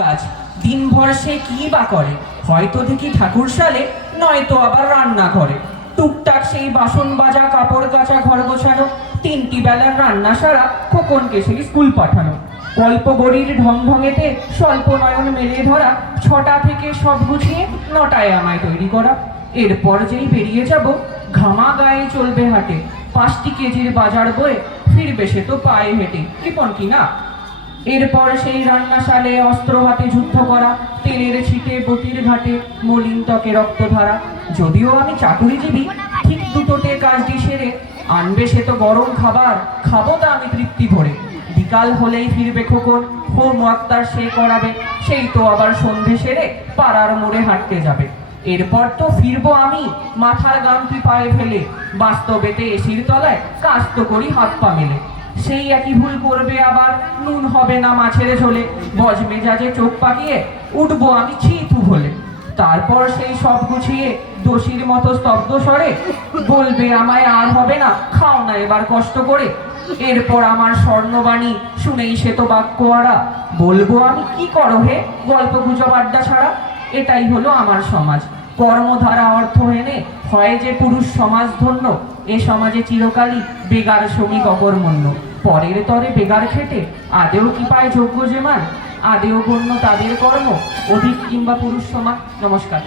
কাজ দিনভর সে কি বা করে, হয়তো দেখি ঠাকুরশালে, নয়তো আবার রান্না করে। টুকটাক সেই বাসন বাজা, কাপড় কাচা, ঘর গোছানো, 3টি বেলার রান্না সারা, খোকনকে সেই স্কুল পাঠানো। অল্প গড়ির ঢং ঢঙেতে স্বল্প নয়ন মেলে ধরা, 6টা থেকে সব গুছিয়ে 9টায় আমায় তৈরি করা। এরপর যেই বেরিয়ে যাব, ঘামা গায়ে চলবে হাটে, 5টি কেজির বাজার বয়ে ফিরবে সে তো পায়ে হেঁটে, কৃপণ কি না। এরপর সেই রান্নাশালে অস্ত্র হাতে যুদ্ধ করা, তেলের ছিটে বটির ঘাটে মলিন ত্বকে রক্তধারা। যদিও আমি চাকুরিজীবী, ঠিক দুটোতে কাজটি সেরে আনবে সে তো গরম খাবার, খাবো তা আমি তৃপ্তি ভরে। বিকাল হলেই ফিরবে খোকন, হোমওয়ার্ক তার সে করাবে, সেই তো আবার সন্ধে সেরে পাড়ার মোড়ে হাঁটতে যাবে। এরপর তো ফিরবো আমি মাথার গামটি পায়ে ফেলে, বাস্তবেতে এসির তলায় কাজ তো করি হাত পা মেলে। সেই একই ভুল করবে আবার, নুন হবে না মাছের ঝোলে, বজ মেজাজে চোখ পাকিয়ে উঠবো আমি ছি থু বলে। তারপর সেই সব গুছিয়ে দোষীর মতো স্তব্ধ স্বরে বলবে আমায় আর হবে না, খাও না এবার কষ্ট করে। এরপর আমার স্বর্ণবাণী শুনেই সে তো বাক্য আড়া, বলবো আমি কি করো হে গল্প গুজব আড্ডা ছাড়া। এটাই হলো আমার সমাজ, কর্মধারা অর্থ এনে হয় যে পুরুষ সমাজ ধন্য, এ সমাজে চিরকালই বেগার শ্রমিক অকর্মণ্য। পরের তরে বেগার খেটে আদেও কি পায় যোগ্য যে মান, আদেও গণ্য তাদের কর্ম, অধিক কিংবা পুরুষ সমান। নমস্কার।